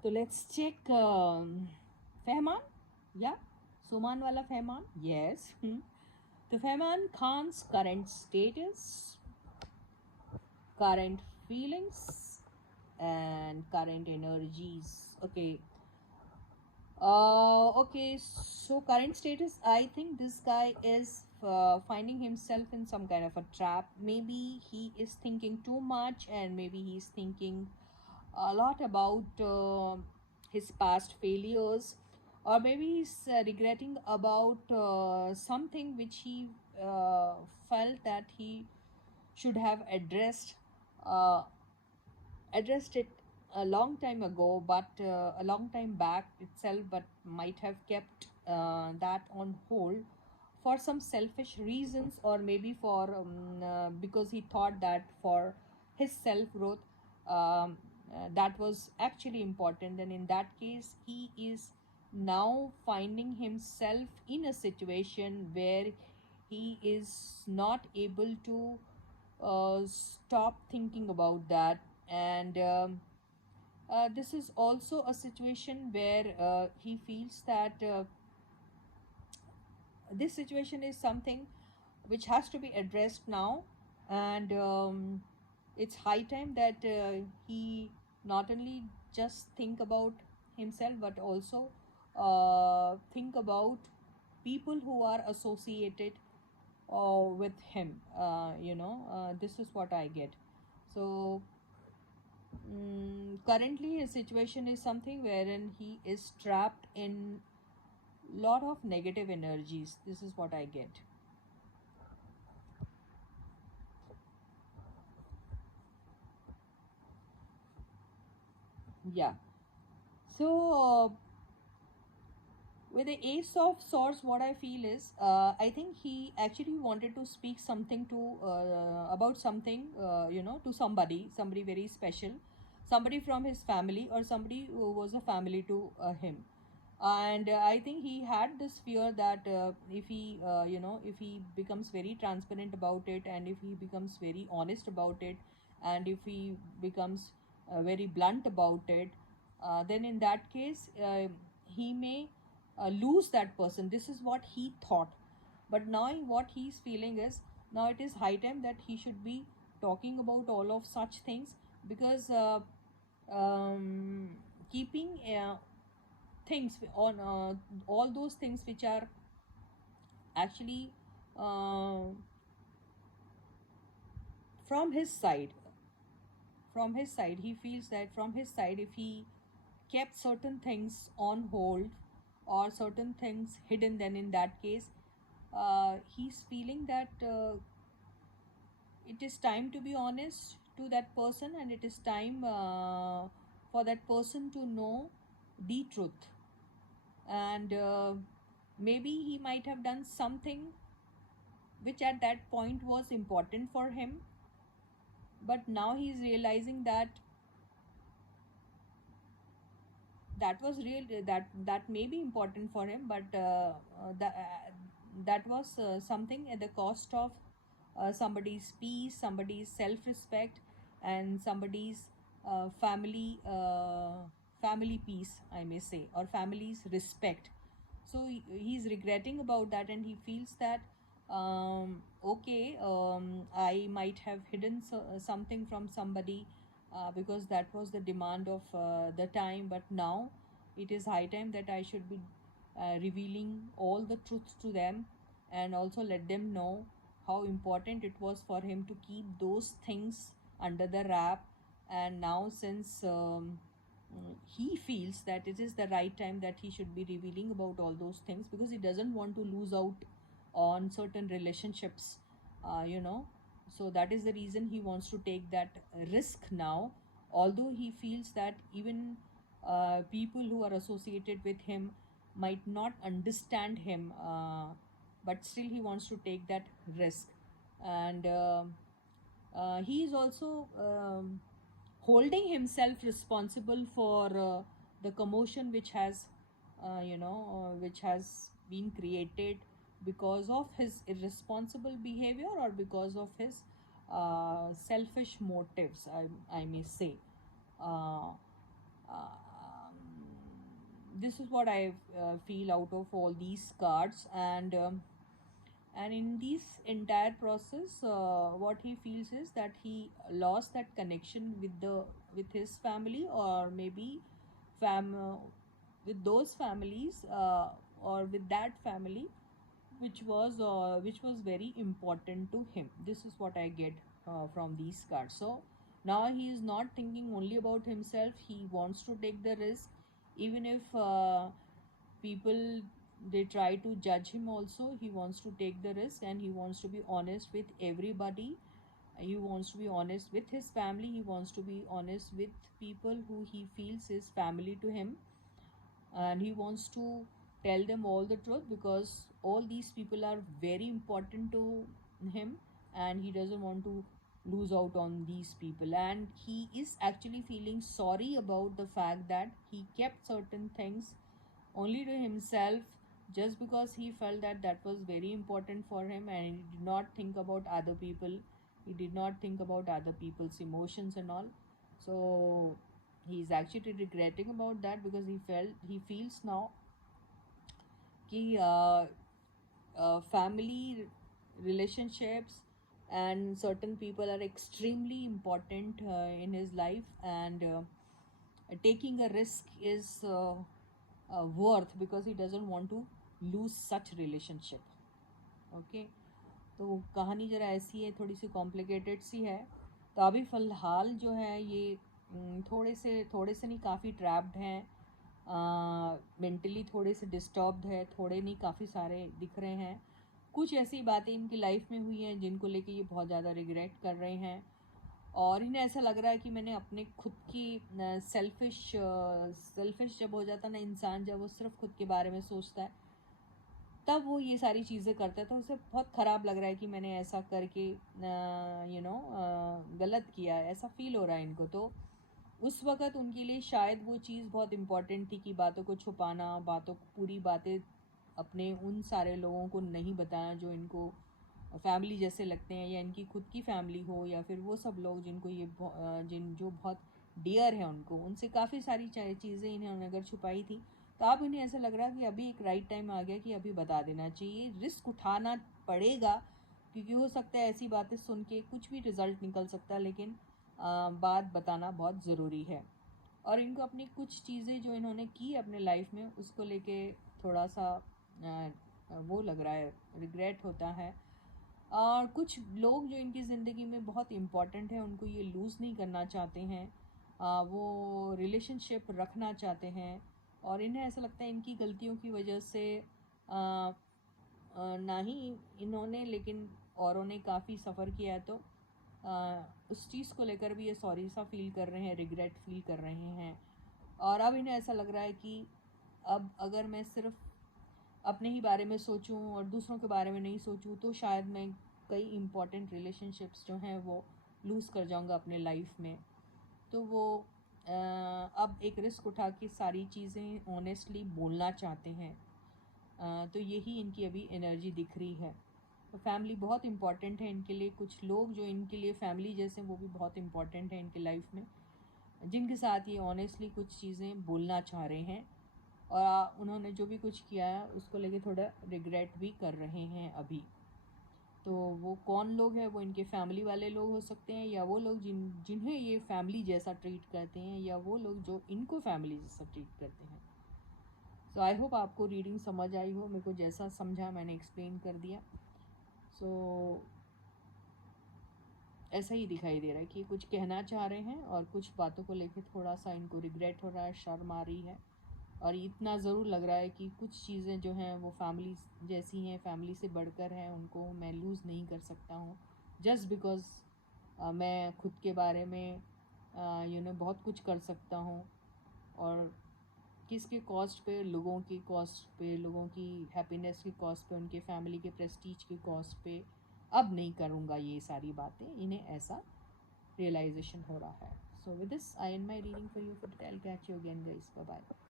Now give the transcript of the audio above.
So let's check Fehman. Yeah, Suman wala Fehman. Yes. The Fehman Khan's current status, current feelings, and current energies. Okay. Okay, so current status, I think this guy is finding himself in some kind of a trap. Maybe he is thinking too much, and maybe he's thinking a lot about his past failures, or maybe he's regretting about something which he felt that he should have uh, addressed it a long time ago, but a long time back itself, but might have kept that on hold for some selfish reasons, or maybe for because he thought that for his self growth, that was actually important. And in that case, he is now finding himself in a situation where he is not able to stop thinking about that. And this is also a situation where he feels that this situation is something which has to be addressed now. And it's high time that he not only just think about himself, but also think about people who are associated with him. This is what I get. So currently his situation is something wherein he is trapped in lot of negative energies. This is what I get. Yeah. So with the ace of swords, what I feel is, I think he actually wanted to speak something to about something, to somebody very special, somebody from his family, or somebody who was a family to him. And I think he had this fear that if he becomes very transparent about it, and if he becomes very honest about it, and if he becomes very blunt about it, then in that case he may lose that person. This is what he thought. But now what he's feeling is, now it is high time that he should be talking about all of such things, because keeping things on all those things which are actually uh, from his side, he feels that from his side, if he kept certain things on hold or certain things hidden, then in that case he's feeling that it is time to be honest to that person, and it is time for that person to know the truth. And maybe he might have done something which at that point was important for him, but now he's realizing that that was real, that may be important for him, but that was something at the cost of somebody's peace, somebody's self-respect, and somebody's family peace, I may say, or family's respect. So he's regretting about that, and he feels that okay, I might have hidden something from somebody, because that was the demand of the time. But now it is high time that I should be revealing all the truths to them, and also let them know how important it was for him to keep those things under the wrap. And now, since he feels that it is the right time that he should be revealing about all those things, because he doesn't want to lose out on certain relationships, so that is the reason he wants to take that risk now. Although he feels that even people who are associated with him might not understand him, but still he wants to take that risk. And he is also holding himself responsible for the commotion which has been created because of his irresponsible behavior, or because of his selfish motives, I may say. uh, this is what I feel out of all these cards. And in this entire process, what he feels is that he lost that connection with his family, or maybe fam with those families, or with that family which was very important to him. This is what I get from these cards. So now he is not thinking only about himself. He wants to take the risk, even if people they try to judge him also. He wants to take the risk, and he wants to be honest with everybody. He wants to be honest with his family. He wants to be honest with people who he feels is family to him, and he wants to tell them all the truth, because all these people are very important to him, and he doesn't want to lose out on these people. And he is actually feeling sorry about the fact that he kept certain things only to himself, just because he felt that that was very important for him, and he did not think about other people. He did not think about other people's emotions and all. So he's actually regretting about that, because he feels now कि family relationships and certain people are extremely important in his life, and taking a risk is worth, because he doesn't want to lose such relationship. Okay तो कहानी ज़रा ऐसी है, थोड़ी सी complicated सी है। तो अभी फ़िलहाल जो है ये थोड़े से नहीं, काफ़ी ट्रैप्ड हैं, मेंटली थोड़े से डिस्टर्ब्ड है, थोड़े नहीं काफ़ी सारे दिख रहे हैं। कुछ ऐसी बातें इनकी लाइफ में हुई हैं जिनको लेके ये बहुत ज़्यादा रिग्रेट कर रहे हैं, और इन्हें ऐसा लग रहा है कि मैंने अपने खुद की सेल्फिश जब हो जाता ना इंसान, जब वो सिर्फ खुद के बारे में सोचता है, तब वो ये सारी चीज़ें करता है। तो उसे बहुत ख़राब लग रहा है कि मैंने ऐसा करके गलत किया है, ऐसा फील हो रहा है इनको। तो उस वक़्त उनके लिए शायद वो चीज़ बहुत इम्पॉर्टेंट थी कि बातों को छुपाना, पूरी बातें अपने उन सारे लोगों को नहीं बताना जो इनको फैमिली जैसे लगते हैं, या इनकी खुद की फैमिली हो, या फिर वो सब लोग जिनको जो बहुत डियर है उनको, उनसे काफ़ी सारी चीज़ें इन्होंने अगर छुपाई थी, तो अब इन्हें ऐसा लग रहा कि अभी एक राइट टाइम आ गया कि अभी बता देना चाहिए, रिस्क उठाना पड़ेगा, क्योंकि हो सकता है ऐसी बातें सुन के कुछ भी रिज़ल्ट निकल सकता है, लेकिन बात बताना बहुत ज़रूरी है। और इनको अपनी कुछ चीज़ें जो इन्होंने की अपने लाइफ में, उसको लेके थोड़ा सा वो लग रहा है, रिग्रेट होता है। और कुछ लोग जो इनकी ज़िंदगी में बहुत इम्पॉर्टेंट है, उनको ये लूज़ नहीं करना चाहते हैं, वो रिलेशनशिप रखना चाहते हैं, और इन्हें ऐसा लगता है इनकी गलतियों की वजह से ना ही इन्होंने, लेकिन औरों ने काफ़ी सफ़र किया है। तो उस चीज़ को लेकर भी ये सॉरी सा फील कर रहे हैं, रिग्रेट फील कर रहे हैं। और अब इन्हें ऐसा लग रहा है कि अब अगर मैं सिर्फ अपने ही बारे में सोचूं और दूसरों के बारे में नहीं सोचूं, तो शायद मैं कई इम्पॉर्टेंट रिलेशनशिप्स जो हैं वो लूज़ कर जाऊंगा अपने लाइफ में। तो वो अब एक रिस्क उठा के सारी चीज़ें ऑनेस्टली बोलना चाहते हैं। तो यही इनकी अभी एनर्जी दिख रही है। तो फैमिली बहुत इम्पॉर्टेंट है इनके लिए। कुछ लोग जो इनके लिए फैमिली जैसे, वो भी बहुत इम्पॉर्टेंट है इनकी लाइफ में, जिनके साथ ये ऑनेस्टली कुछ चीज़ें बोलना चाह रहे हैं, और उन्होंने जो भी कुछ किया है उसको लेके थोड़ा रिग्रेट भी कर रहे हैं अभी। तो वो कौन लोग हैं? वो इनके फैमिली वाले लोग हो सकते हैं, या वो लोग जिन्हें ये फैमिली जैसा ट्रीट करते हैं, या वो लोग जो इनको फैमिली जैसा ट्रीट करते हैं। सो आई होप आपको रीडिंग समझ आई हो। मेरे को जैसा समझा मैंने एक्सप्लेन कर दिया। सो ऐसा ही दिखाई दे रहा है कि कुछ कहना चाह रहे हैं, और कुछ बातों को लेकर थोड़ा सा इनको रिग्रेट हो रहा है, शर्म आ रही है। और इतना ज़रूर लग रहा है कि कुछ चीज़ें जो हैं वो फैमिली जैसी हैं, फैमिली से बढ़कर हैं, उनको मैं लूज़ नहीं कर सकता हूँ, जस्ट बिकॉज़ मैं खुद के बारे में बहुत कुछ कर सकता हूँ। और किसके कॉस्ट पे? लोगों की कॉस्ट पे, लोगों की हैप्पीनेस की कॉस्ट पे, उनके फैमिली के प्रेस्टीज की कॉस्ट पे अब नहीं करूँगा ये सारी बातें। इन्हें ऐसा रियलाइजेशन हो रहा है। So with this I end my reading for you for today. I will catch you again guys. Bye bye.